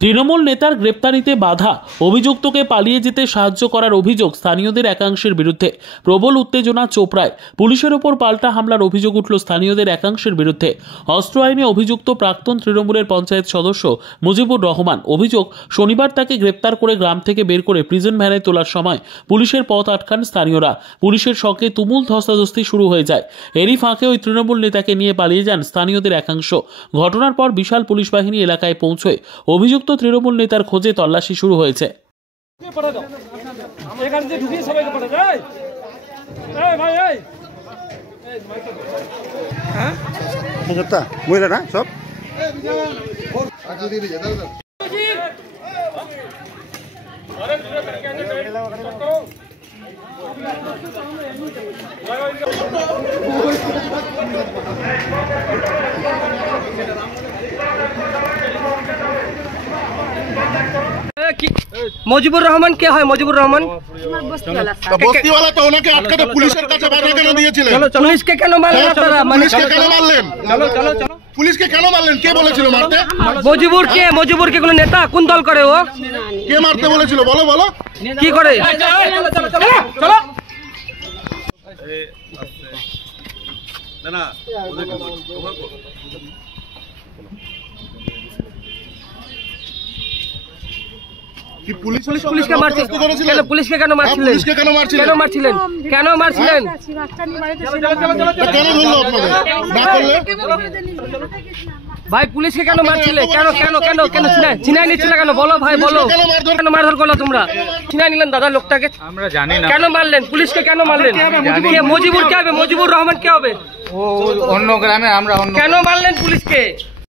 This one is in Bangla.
তৃণমূল নেতার গ্রেপ্তারিতে বাধা, অভিযুক্তকে পালিয়ে যেতে সাহায্য করার অভিযোগ স্থানীয়দের একাংশের বিরুদ্ধে। প্রবল উত্তেজনা চোপড়ায়, পুলিশের ওপর পাল্টা হামলার অভিযোগ উঠল স্থানীয়দের একাংশের বিরুদ্ধে। অস্ত্র আইনে অভিযুক্ত প্রাক্তন তৃণমূলের পঞ্চায়েত সদস্য মুজিবুর রহমান। অভিযোগ, শনিবার তাকে গ্রেপ্তার করে গ্রাম থেকে বের করে প্রিজন ভ্যানে তোলার সময় পুলিশের পথ আটকান স্থানীয়রা। পুলিশের সঙ্গে তুমুল ধস্তাধস্তি শুরু হয়ে যায়। এরই ফাঁকে ওই তৃণমূল নেতাকে নিয়ে পালিয়ে যান স্থানীয়দের একাংশ। ঘটনার পর বিশাল পুলিশ বাহিনী এলাকায় পৌঁছয় অভিযুক্ত তৃণমূল নেতার খোঁজে তল্লাশি শুরু হয়েছে। মজিবুর রহমান কে হয়? মজিবুর রহমান বস্তিওয়ালা, তো ওনাকে আটকাতে পুলিশের কাছে বাধা কেন দিয়েছিলেন? পুলিশকে কেন মারলেন আপনারা? পুলিশকে কেন মারলেন? পুলিশকে কেন মারলেন? কে বলেছিল মারতে? মজিবুর কে? মজিবুর কে কোনো নেতা? কোন দল করে ও? কে মারতে বলেছিল? বলো বলো। কি করে? চলো পুলিশকে মারছিলেন? পুলিশকে কেন মারছিলেন? কেন মারছিলেন? কেন মারছিলেন? কেন ধরলো আপনাদের? না করলে ভাই পুলিশকে কেন মারছিলে? কেন কেন কেন কেন ছিনাই নিচ্ছিল কেন? বলো ভাই বলো, কেন মারধর করলো তোমরা? ছিনাই নিলেন দাদা লোকটাকে, আমরা জানি না কেন মারলেন? পুলিশকে কেন মারলেন? মজিবুর কে হবে? মজিবুর রহমান কে হবে? ও অন্য গ্রামে, আমরা অন্য। কেন মারলেন পুলিশকে?